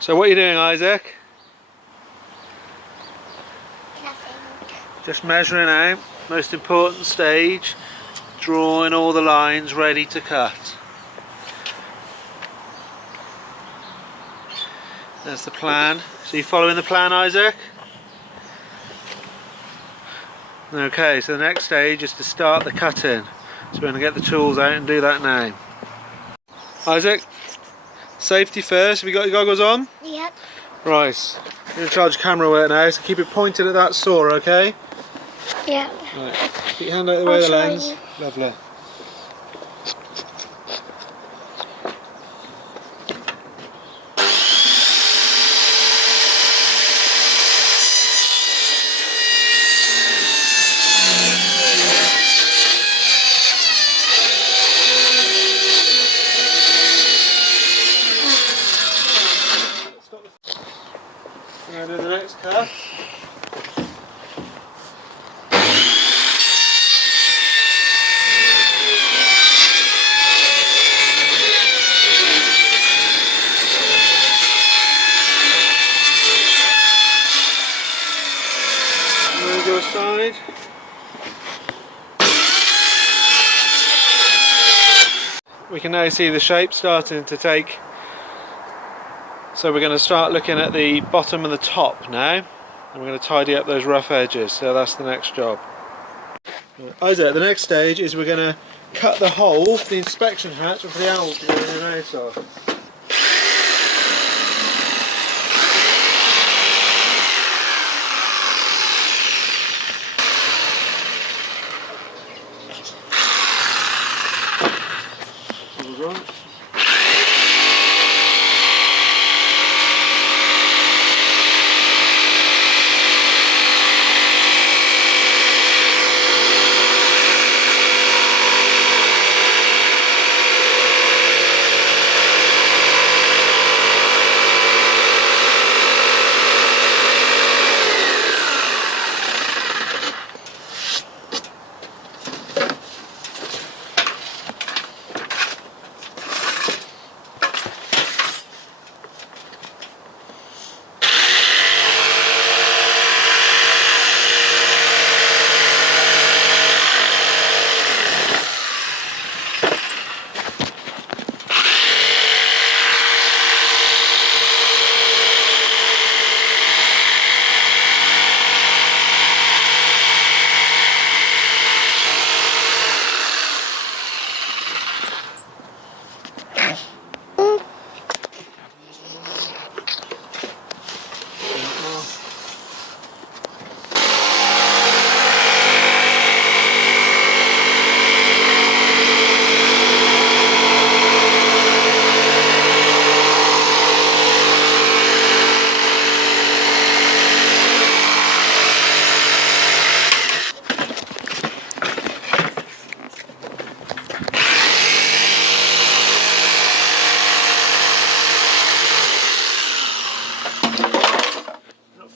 So what are you doing, Isaac? Nothing. Just measuring out. Most important stage. Drawing all the lines ready to cut. There's the plan. So you following the plan, Isaac? Okay, so the next stage is to start the cutting. So we're going to get the tools out and do that now. Isaac, safety first. Have you got your goggles on? Yep. Right. You're in charge of camera work now, so keep it pointed at that saw, okay? Yep. Right. Keep your hand out of the way of the lens. You. Lovely. Now do the next cut. Move your side. We can now see the shape starting to take. So we're going to start looking at the bottom and the top now, and we're going to tidy up those rough edges. So that's the next job. Isaac, the next stage is we're going to cut the hole for the inspection hatch and for the owls to go in and out of. Right.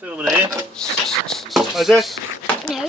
Filming here. Isaac? No.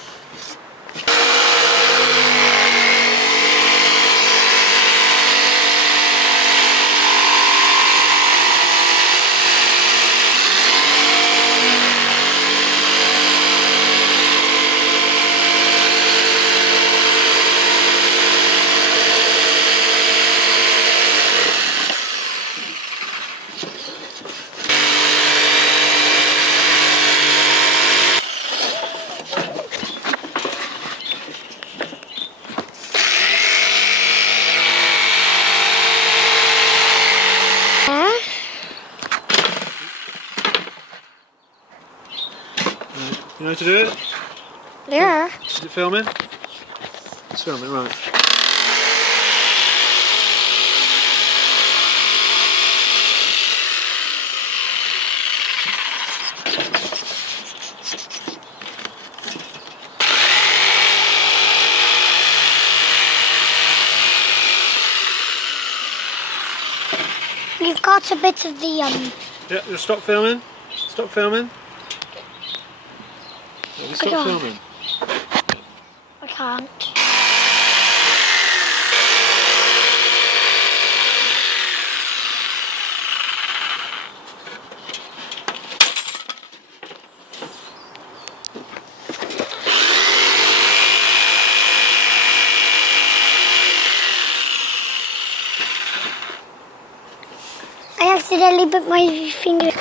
You know how to do it? Yeah. Is it filming? It's filming, right. We've got a bit of the Yeah, just stop filming. Stop filming. Yeah, just stop filming. I can't. accidentally bit my finger.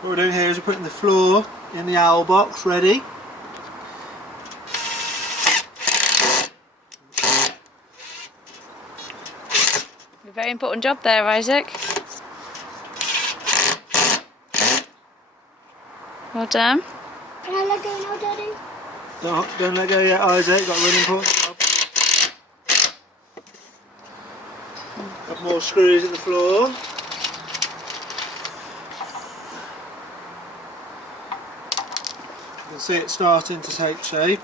What we're doing here is we're putting the floor in the owl box ready. A very important job there, Isaac. Well done. Can I let go now, Daddy? Don't let go yet, Isaac. Got a really important job. Got more screws in the floor. You can see it starting to take shape.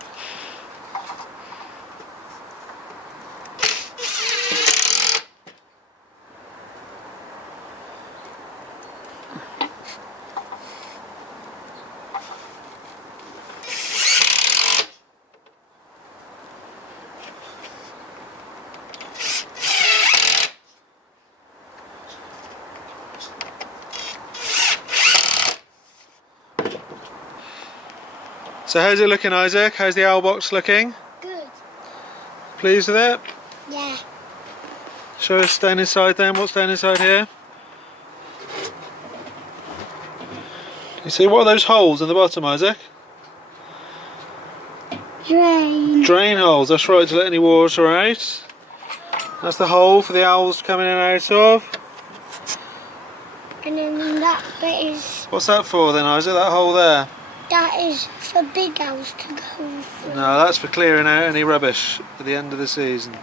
So how's it looking, Isaac? How's the owl box looking? Good. Pleased with it? Yeah. Show us down inside then. What's down inside here? You see, what are those holes in the bottom, Isaac? Drain. Drain holes, that's right, to let any water out. That's the hole for the owls coming in and out of. And then that bit is... What's that for then, Isaac, that hole there? That is for big owls to go through. No, that's for clearing out any rubbish at the end of the season.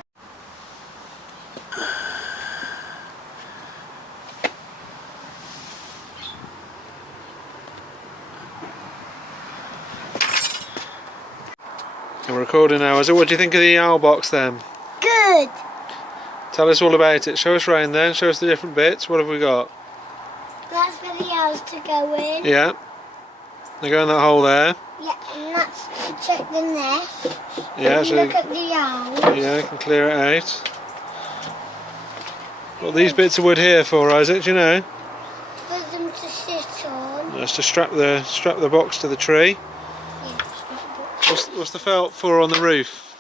We're recording now, Isaac. What do you think of the owl box then? Good. Tell us all about it. Show us round then, show us the different bits. What have we got? That's for the owls to go in. Yeah. They go in that hole there. Yeah, and that's to check the nest. Yeah, And so look at the owls. yeah, you can clear it out. What are these bits of wood here for, Isaac, do you know? For them to sit on. That's to strap the box to the tree. Yeah, What's the felt for on the roof?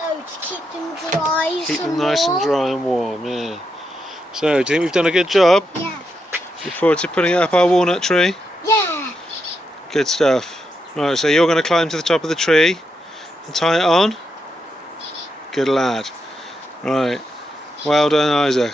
oh, to keep them dry. Keep some them nice more. and dry and warm, yeah. So, do you think we've done a good job? Yeah. Look forward to putting it up our walnut tree? Yeah. Good stuff. Right, so you're going to climb to the top of the tree and tie it on? Good lad. Right. Well done, Isaac.